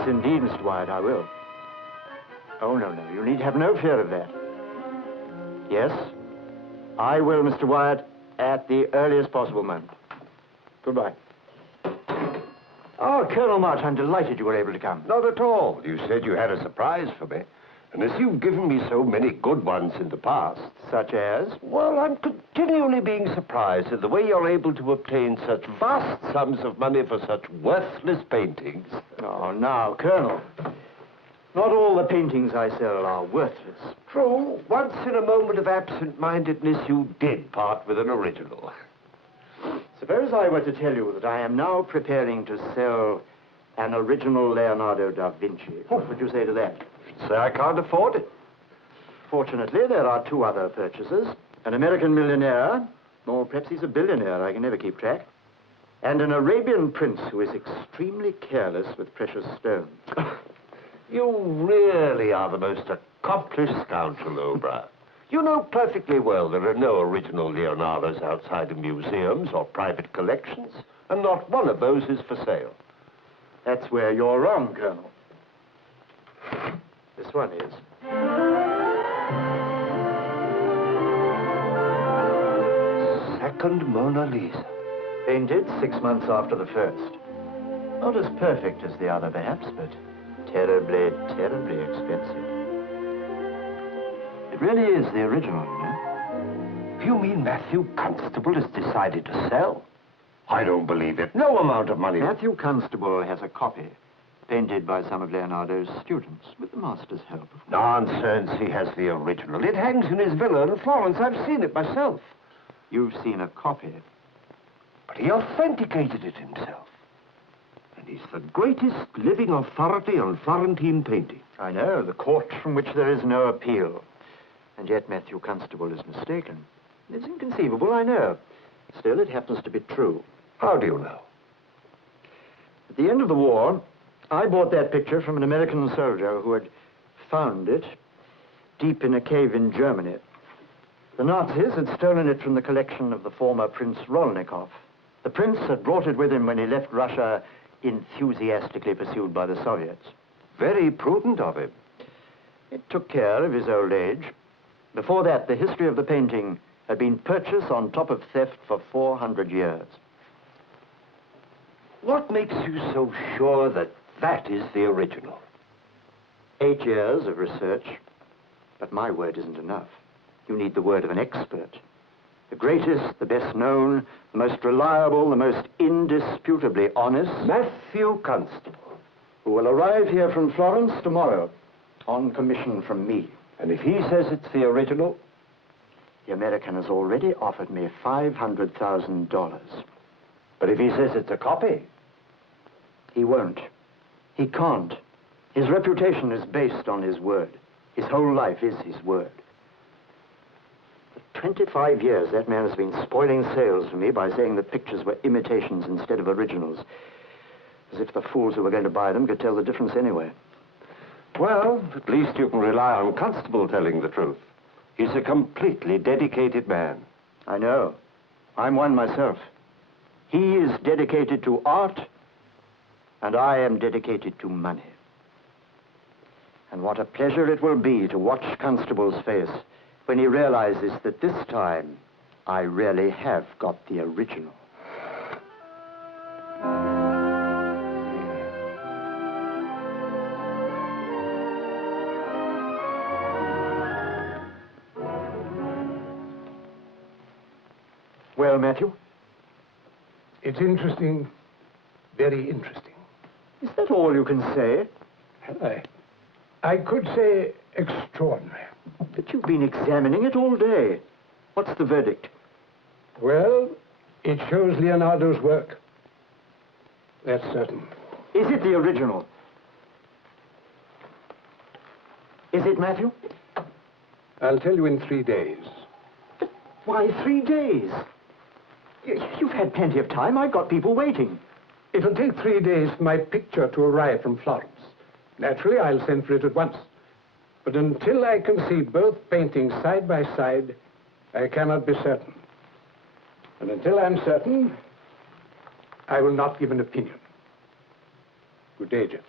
Yes, indeed, Mr. Wyatt, I will. Oh, no, no, you need have no fear of that. Yes, I will, Mr. Wyatt, at the earliest possible moment. Goodbye. Oh, Colonel March, I'm delighted you were able to come. Not at all. You said you had a surprise for me. And as you've given me so many good ones in the past... Such as? Well, I'm continually being surprised at the way you're able to obtain such vast sums of money for such worthless paintings. Oh, now, Colonel. Not all the paintings I sell are worthless. True. Once in a moment of absent-mindedness, you did part with an original. Suppose I were to tell you that I am now preparing to sell an original Leonardo da Vinci. What would you say to that? Say I can't afford it. Fortunately, there are two other purchasers. An American millionaire, or perhaps he's a billionaire, I can never keep track, and an Arabian prince who is extremely careless with precious stones. You really are the most accomplished scoundrel, O'Brien. You know perfectly well there are no original Leonardos outside of museums or private collections, and not one of those is for sale. That's where you're wrong, Colonel. This one is. Second Mona Lisa. Painted 6 months after the first. Not as perfect as the other, perhaps, but terribly, terribly expensive. It really is the original, you know. You mean Matthew Constable has decided to sell? I don't believe it. No amount of money. Matthew Constable has a copy, painted by some of Leonardo's students, with the master's help, of course. Nonsense, he has the original. It hangs in his villa in Florence. I've seen it myself. You've seen a copy? But he authenticated it himself. And he's the greatest living authority on Florentine painting. I know, the court from which there is no appeal. And yet Matthew Constable is mistaken. It's inconceivable, I know. Still, it happens to be true. How do you know? At the end of the war, I bought that picture from an American soldier who had found it deep in a cave in Germany. The Nazis had stolen it from the collection of the former Prince Rolnikov. The prince had brought it with him when he left Russia, enthusiastically pursued by the Soviets. Very prudent of him. It took care of his old age. Before that, the history of the painting had been purchase on top of theft for 400 years. What makes you so sure that that is the original? 8 years of research, but my word isn't enough. You need the word of an expert. The greatest, the best known, the most reliable, the most indisputably honest. Matthew Constable. Who will arrive here from Florence tomorrow, on commission from me. And if he says it's the original? The American has already offered me $500,000. But if he says it's a copy? He won't. He can't. His reputation is based on his word. His whole life is his word. For 25 years, that man has been spoiling sales for me by saying the pictures were imitations instead of originals. As if the fools who were going to buy them could tell the difference anyway. Well, at least you can rely on Constable telling the truth. He's a completely dedicated man. I know. I'm one myself. He is dedicated to art, and I am dedicated to money. And what a pleasure it will be to watch Constable's face when he realizes that this time I really have got the original. Well, Matthew? It's interesting, very interesting. Is that all you can say? I could say extraordinary. But you've been examining it all day. What's the verdict? Well, it shows Leonardo's work. That's certain. Is it the original? Is it, Matthew? I'll tell you in 3 days. But why 3 days? You've had plenty of time. I've got people waiting. It'll take 3 days for my picture to arrive from Florence. Naturally, I'll send for it at once. But until I can see both paintings side by side, I cannot be certain. And until I'm certain, I will not give an opinion. Good day, gentlemen.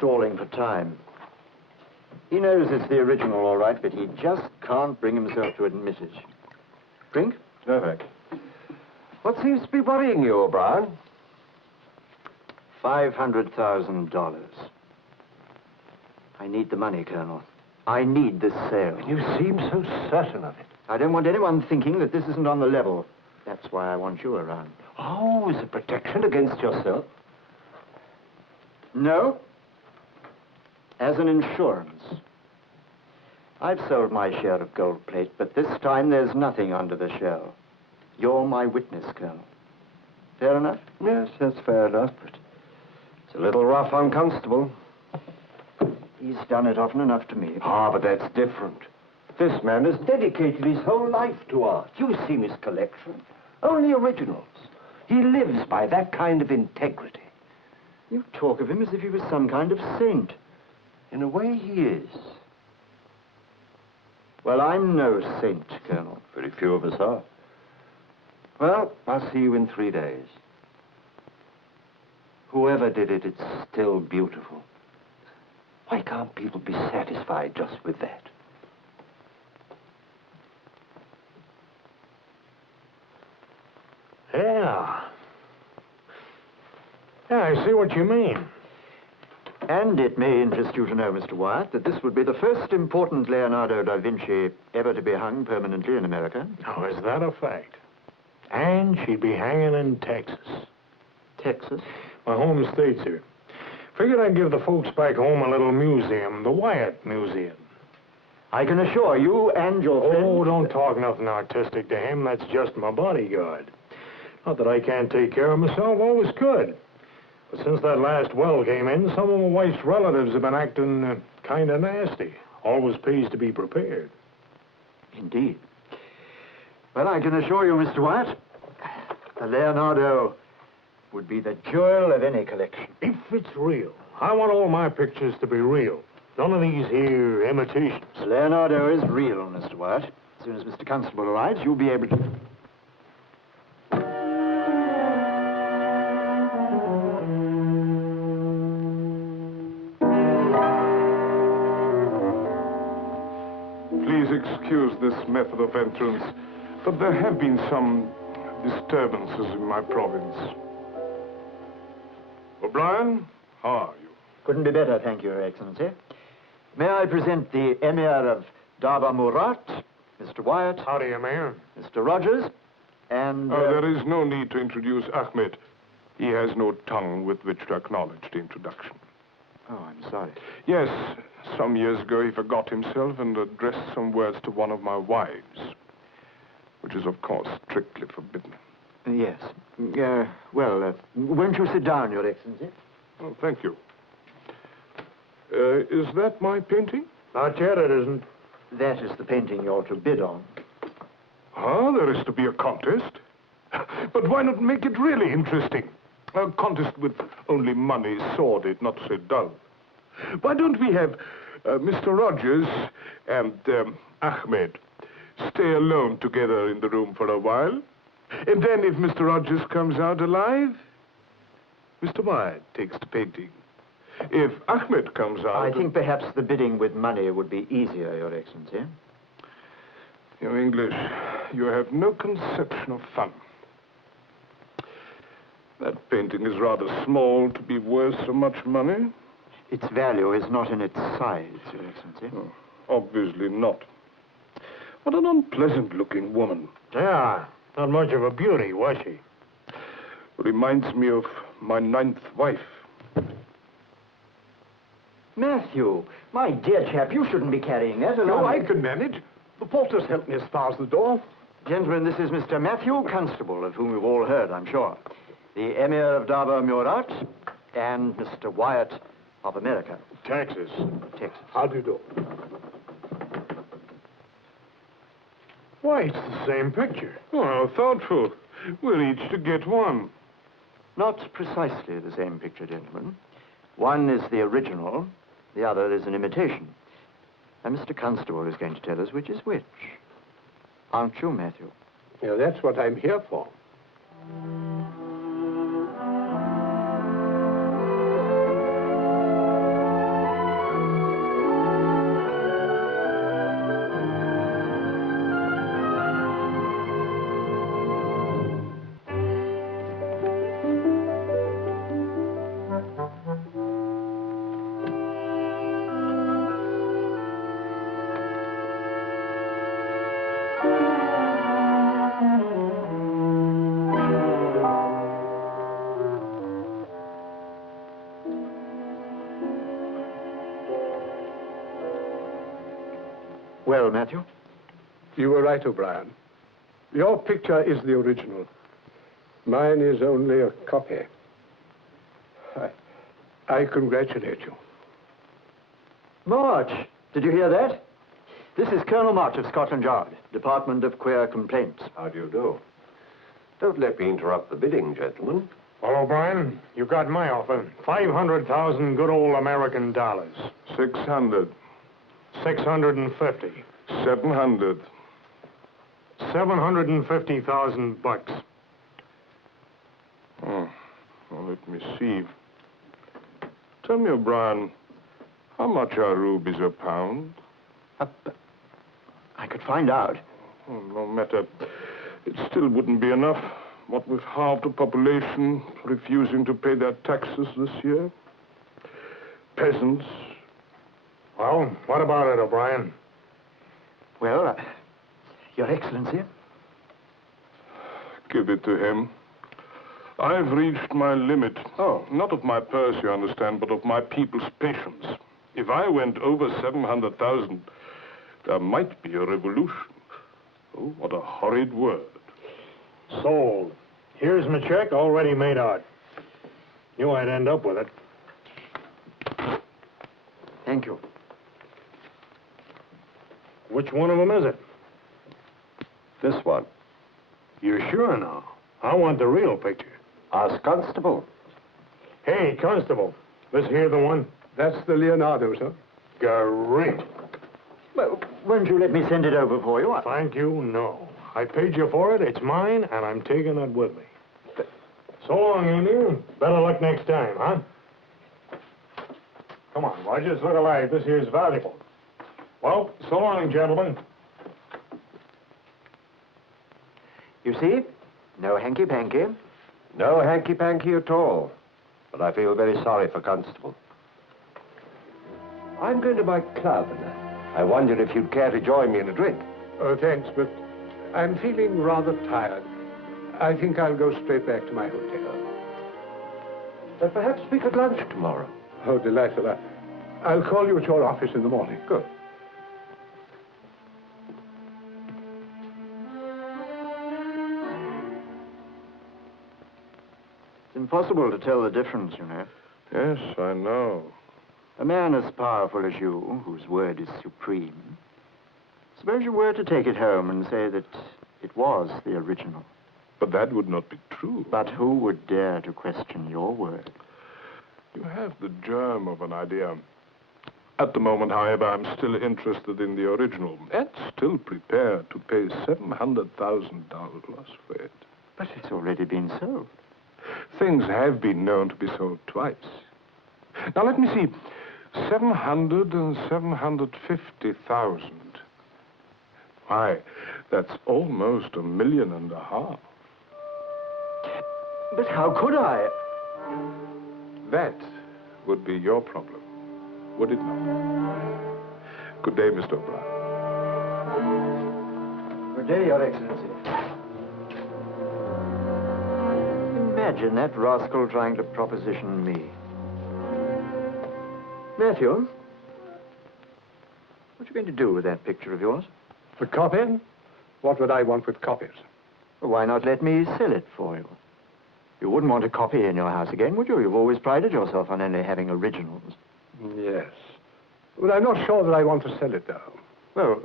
stalling for time. He knows it's the original, all right, but he just can't bring himself to admit it. Drink? No, thanks. What seems to be worrying you, O'Brien? $500,000. I need the money, Colonel. I need this sale. You seem so certain of it. I don't want anyone thinking that this isn't on the level. That's why I want you around. Oh, as a protection against yourself? No. As an insurance. I've sold my share of gold plate, but this time there's nothing under the shell. You're my witness, Colonel. Fair enough? Yes, that's fair enough, but it's a little rough on Constable. He's done it often enough to me. Ah, but that's different. This man has dedicated his whole life to art. You've seen his collection. Only originals. He lives by that kind of integrity. You talk of him as if he was some kind of saint. In a way, he is. Well, I'm no saint, Colonel. Very few of us are. Well, I'll see you in 3 days. Whoever did it, it's still beautiful. Why can't people be satisfied just with that? Yeah. Yeah, I see what you mean. And it may interest you to know, Mr. Wyatt, that this would be the first important Leonardo da Vinci ever to be hung permanently in America. Oh, is that a fact? And she'd be hanging in Texas. Texas? My home state, sir. Figured I'd give the folks back home a little museum, the Wyatt Museum. I can assure you and your friend... Oh, don't talk nothing artistic to him. That's just my bodyguard. Not that I can't take care of myself, always could. But since that last well came in, some of my wife's relatives have been acting kind of nasty. Always pays to be prepared. Indeed. Well, I can assure you, Mr. Wyatt, the Leonardo would be the jewel of any collection. If it's real, I want all my pictures to be real. None of these here imitations. Leonardo is real, Mr. Wyatt. As soon as Mr. Constable arrives, you'll be able to... Please excuse this method of entrance, but there have been some disturbances in my province. O'Brien, how are you? Couldn't be better, thank you, Your Excellency. May I present the Emir of Dava Murat, Mr. Wyatt, Howdy, Emir. Mr. Rogers, and... There is no need to introduce Ahmed. He has no tongue with which to acknowledge the introduction. Oh, I'm sorry. Yes, some years ago he forgot himself and addressed some words to one of my wives, which is, of course, strictly forbidden. Yes. Well, won't you sit down, Your Excellency? Oh, thank you. Is that my painting? Not yet, it isn't. That is the painting you're to bid on. Ah, there is to be a contest? But why not make it really interesting? A contest with only money, sordid, not so dull. Why don't we have Mr. Rogers and Ahmed stay alone together in the room for a while? And then if Mr. Rogers comes out alive, Mr. Wyatt takes the painting. If Ahmed comes out... I think perhaps the bidding with money would be easier, Your Excellency. You English, you have no conception of fun. That painting is rather small to be worth so much money. Its value is not in its size, Your Excellency. Oh, obviously not. What an unpleasant-looking woman. Yeah, not much of a beauty, was she? Reminds me of my 9th wife. Matthew, my dear chap, you shouldn't be carrying that. No, I can manage. The porter's helped me as far as the door. Gentlemen, this is Mr. Matthew Constable, of whom you've all heard, I'm sure. The Emir of Dava Murat and Mr. Wyatt of America. Texas. Texas. How do you do? Why, it's the same picture. Oh, how thoughtful. We're each to get one. Not precisely the same picture, gentlemen. One is the original, the other is an imitation. And Mr. Constable is going to tell us which is which. Aren't you, Matthew? Yeah, that's what I'm here for. Well, Matthew? You were right, O'Brien. Your picture is the original. Mine is only a copy. I congratulate you. March, did you hear that? This is Colonel March of Scotland Yard, Department of Queer Complaints. How do you do? Don't let me interrupt the bidding, gentlemen. Well, O'Brien, you got my offer. 500,000 good old American dollars. 600. 650. 700. 750,000 bucks. Oh, well, let me see. Tell me, O'Brien, how much are rubies a pound? I could find out. Oh, no matter. It still wouldn't be enough. What with half the population refusing to pay their taxes this year. Peasants. Well, what about it, O'Brien? Well, Your Excellency? Give it to him. I've reached my limit. Oh. Not of my purse, you understand, but of my people's patience. If I went over 700,000, there might be a revolution. Oh, what a horrid word. Sold. Here's my check already made out. Knew I'd end up with it. Thank you. Which one of them is it? This one. You're sure now? I want the real picture. Ask Constable. Hey, Constable. This here the one? That's the Leonardo, sir. Great. Well, won't you let me send it over for you? Thank you, no. I paid you for it, it's mine, and I'm taking it with me. So long, Andy. Better luck next time, huh? Come on, Rogers, look alive. This here's valuable. Well, so long, gentlemen. You see? No hanky-panky. No hanky-panky at all. But I feel very sorry for Constable. I'm going to my club, and I wondered if you'd care to join me in a drink. Oh, thanks, but I'm feeling rather tired. I think I'll go straight back to my hotel. But perhaps we could lunch tomorrow. Oh, delightful. I'll call you at your office in the morning. Good. It's impossible to tell the difference, you know. Yes, I know. A man as powerful as you, whose word is supreme, suppose you were to take it home and say that it was the original. But that would not be true. But who would dare to question your word? You have the germ of an idea. At the moment, however, I'm still interested in the original and still prepared to pay $700,000 for it. But it's already been sold. Things have been known to be sold twice. Now, let me see. 700 and 750,000. Why, that's almost $1.5 million. But how could I? That would be your problem, would it not? Good day, Mr. O'Brien. Good day, Your Excellency. Imagine that rascal trying to proposition me. Matthew, what are you going to do with that picture of yours? The copy? What would I want with copies? Well, why not let me sell it for you? You wouldn't want a copy in your house again, would you? You've always prided yourself on only having originals. Yes. Well, I'm not sure that I want to sell it, though. Well,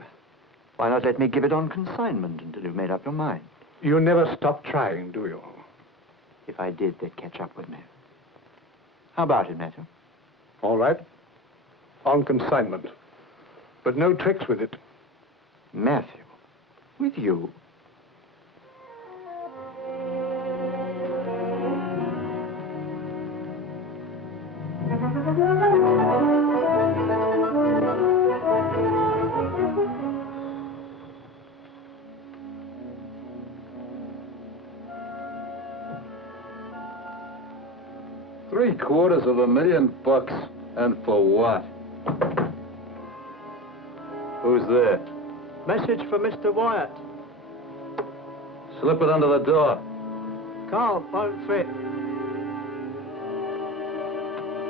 why not let me give it on consignment until you've made up your mind? You never stop trying, do you? If I did, they'd catch up with me. How about it, Matthew? All right. On consignment. But no tricks with it. Matthew, with you? $750,000, and for what? Who's there? Message for Mr. Wyatt. Slip it under the door. Can't, won't fit.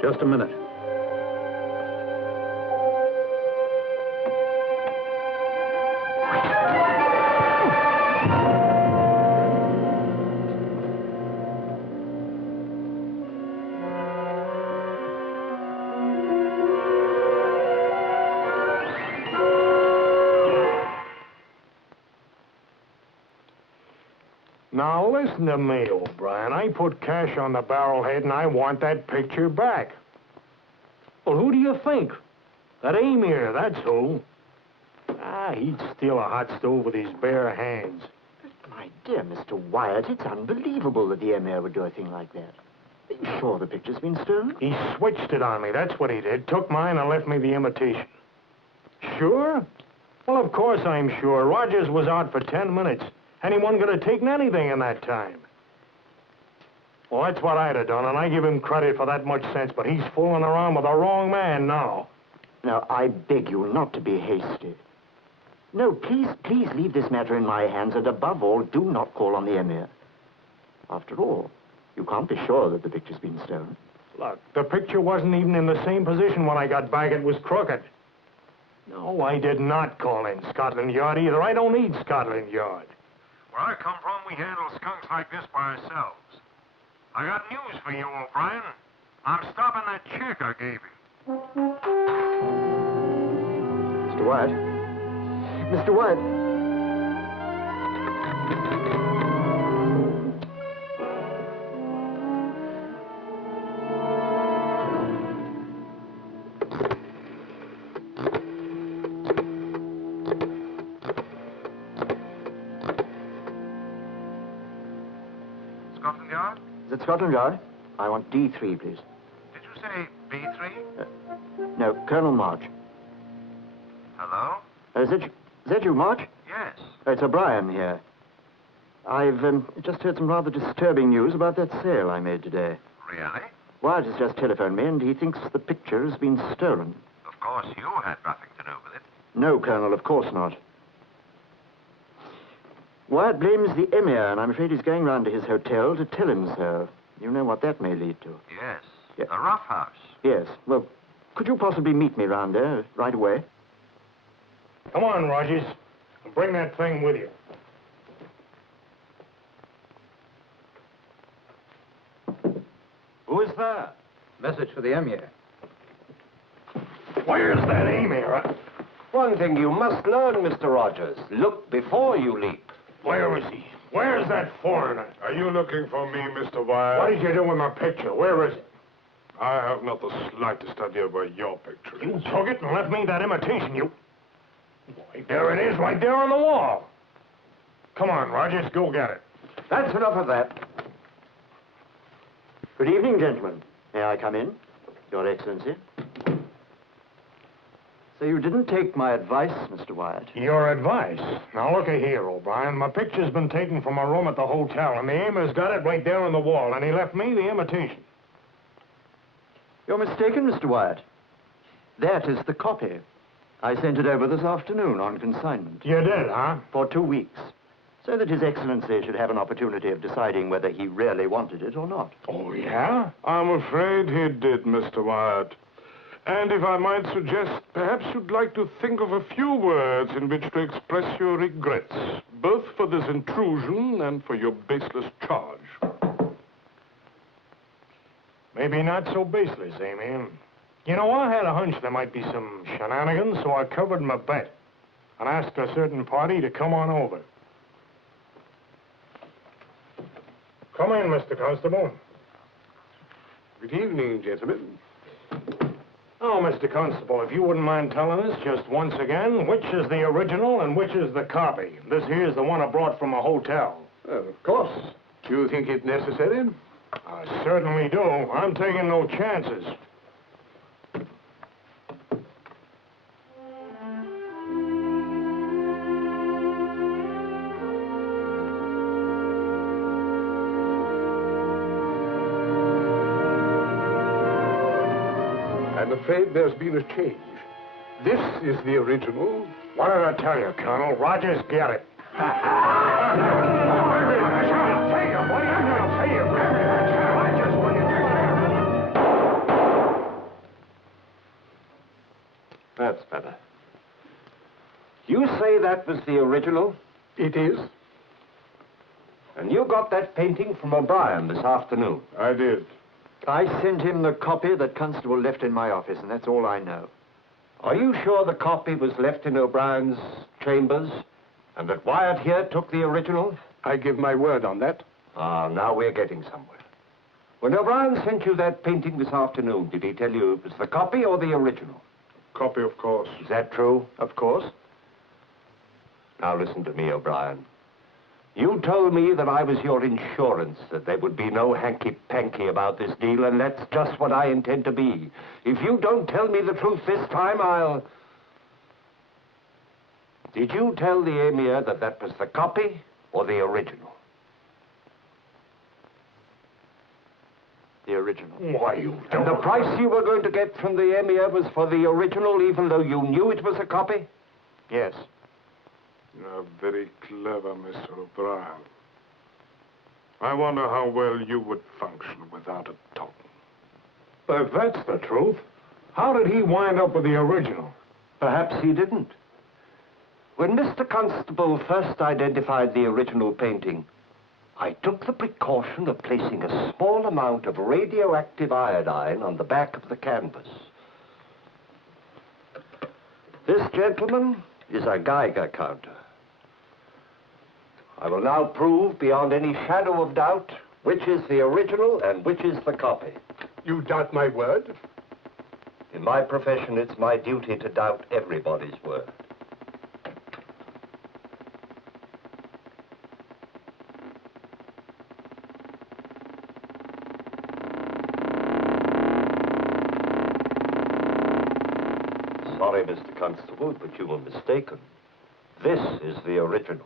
Just a minute. Now, listen to me, O'Brien. I put cash on the barrelhead, and I want that picture back. Well, who do you think? That Emir, that's who. Ah, he'd steal a hot stove with his bare hands. My dear Mr. Wyatt, it's unbelievable that the Emir would do a thing like that. Are you sure the picture's been stolen? He switched it on me, that's what he did. Took mine and left me the imitation. Sure? Well, of course I'm sure. Rogers was out for 10 minutes. Anyone could have taken anything in that time. Well, that's what I'd have done, and I give him credit for that much sense, but he's fooling around with the wrong man now. Now, I beg you not to be hasty. No, please leave this matter in my hands, and above all, do not call on the Emir. After all, you can't be sure that the picture's been stolen. Look, the picture wasn't even in the same position when I got back. It was crooked. No, I did not call in Scotland Yard either. I don't need Scotland Yard. Where I come from, we handle skunks like this by ourselves. I got news for you, O'Brien. I'm stopping that check I gave you. Mr. Wyatt? Mr. Wyatt? Scotland Yard? Is it Scotland Yard? I want D3, please. Did you say B3? No, Colonel March. Hello? Is that you, March? Yes. It's O'Brien here. I've just heard some rather disturbing news about that sale I made today. Really? Wyatt has just telephoned me, and he thinks the picture has been stolen. Of course you had nothing to do with it. No, Colonel, of course not. Wyatt blames the Emir, and I'm afraid he's going round to his hotel to tell him so. You know what that may lead to. Yes. Yeah. The rough house. Yes. Well, could you possibly meet me round there right away? Come on, Rogers. Bring that thing with you. Who is that? Message for the Emir. Where's that Emir? One thing you must learn, Mr. Rogers. Look before you leap. Where is he? Where's that foreigner? Are you looking for me, Mr. Wyatt? What did you do with my picture? Where is it? I have not the slightest idea where your picture You is. took it and left me that imitation, you... Why, there it is, right there on the wall. Come on, Rogers, go get it. That's enough of that. Good evening, gentlemen. May I come in? Your Excellency. So you didn't take my advice, Mr. Wyatt? Your advice? Now, look here, O'Brien. My picture's been taken from a room at the hotel, and the Ames got it right there on the wall, and he left me the imitation. You're mistaken, Mr. Wyatt. That is the copy. I sent it over this afternoon on consignment. You did, huh? For 2 weeks. So that His Excellency should have an opportunity of deciding whether he really wanted it or not. Oh, yeah? I'm afraid he did, Mr. Wyatt. And if I might suggest, perhaps you'd like to think of a few words in which to express your regrets, both for this intrusion and for your baseless charge. Maybe not so baseless, Amy. You know, I had a hunch there might be some shenanigans, so I covered my bet and asked a certain party to come on over. Come in, Mr. Constable. Good evening, gentlemen. Oh, Mr. Constable, if you wouldn't mind telling us just once again, which is the original and which is the copy? This here's the one I brought from a hotel. Of course. Do you think it necessary? I certainly do. I'm taking no chances. I'm afraid there's been a change. This is the original. What did I tell you, Colonel? Rogers, get it. That's better. You say that was the original? It is. And you got that painting from O'Brien this afternoon? I did. I sent him the copy that Constable left in my office, and that's all I know. Are you sure the copy was left in O'Brien's chambers and that Wyatt here took the original? I give my word on that. Ah, now we're getting somewhere. When O'Brien sent you that painting this afternoon, did he tell you it was the copy or the original? Copy, of course. Is that true? Of course. Now listen to me, O'Brien. You told me that I was your insurance, that there would be no hanky-panky about this deal, and that's just what I intend to be. If you don't tell me the truth this time, I'll... Did you tell the Emir that that was the copy or the original? The original. Why, you And the price you were going to get from the Emir was for the original, even though you knew it was a copy? Yes. You're very clever, Mr. O'Brien. I wonder how well you would function without a tongue. But if that's the truth, how did he wind up with the original? Perhaps he didn't. When Mr. Constable first identified the original painting, I took the precaution of placing a small amount of radioactive iodine on the back of the canvas. This gentleman is a Geiger counter. I will now prove beyond any shadow of doubt which is the original and which is the copy. You doubt my word? In my profession, it's my duty to doubt everybody's word. Sorry, Mr. Constable, but you were mistaken. This is the original.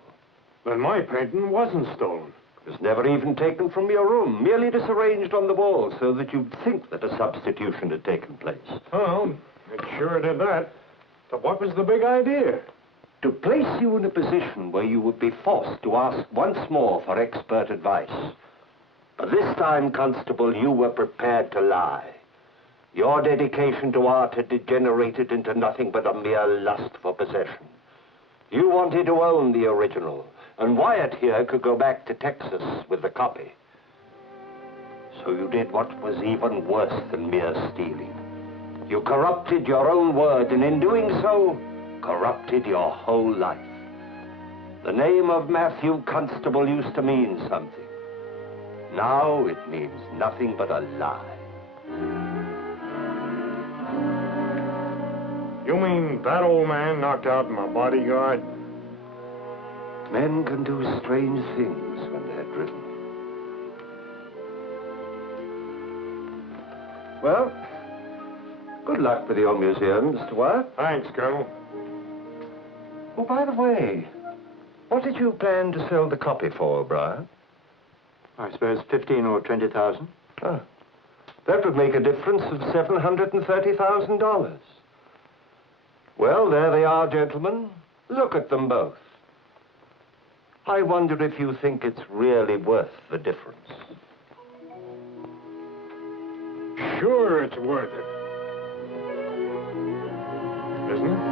Then my painting wasn't stolen. It was never even taken from your room, merely disarranged on the wall so that you'd think that a substitution had taken place. Well, it sure did that. So what was the big idea? To place you in a position where you would be forced to ask once more for expert advice. But this time, Constable, you were prepared to lie. Your dedication to art had degenerated into nothing but a mere lust for possession. You wanted to own the original, and Wyatt here could go back to Texas with the copy. So you did what was even worse than mere stealing. You corrupted your own word, and in doing so, corrupted your whole life. The name of Matthew Constable used to mean something. Now it means nothing but a lie. You mean that old man knocked out my bodyguard? Men can do strange things when they're driven. Well, good luck with your museum, Mr. Wyatt. Thanks, Colonel. Oh, by the way, what did you plan to sell the copy for, Bryan? I suppose 15 or 20,000. Ah, that would make a difference of $730,000. Well, there they are, gentlemen. Look at them both. I wonder if you think it's really worth the difference. Sure, it's worth it. Isn't it?